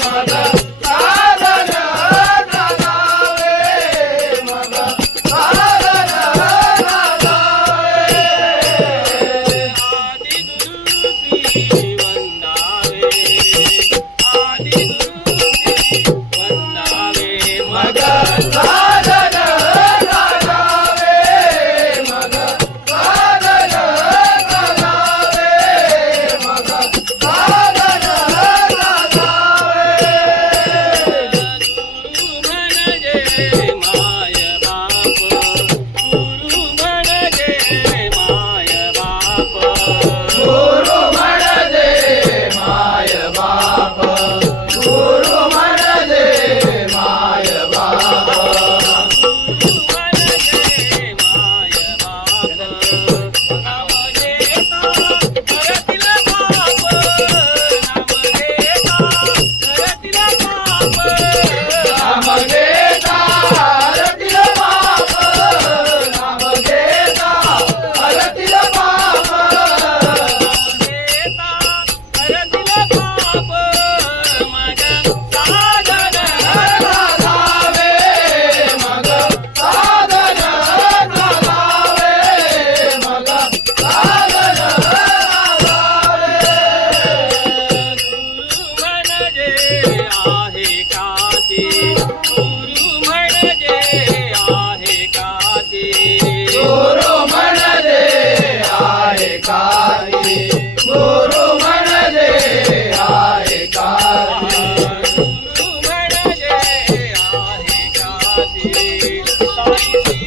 Mug my Thank you.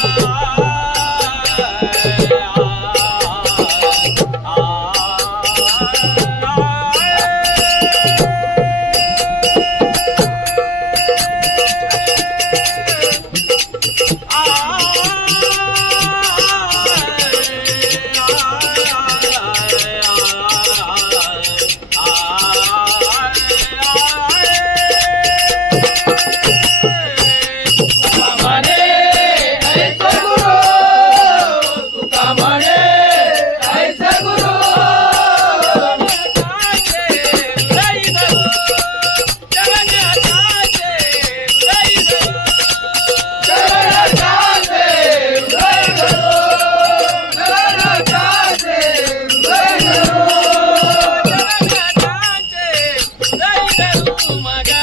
Thank you. Oh my god.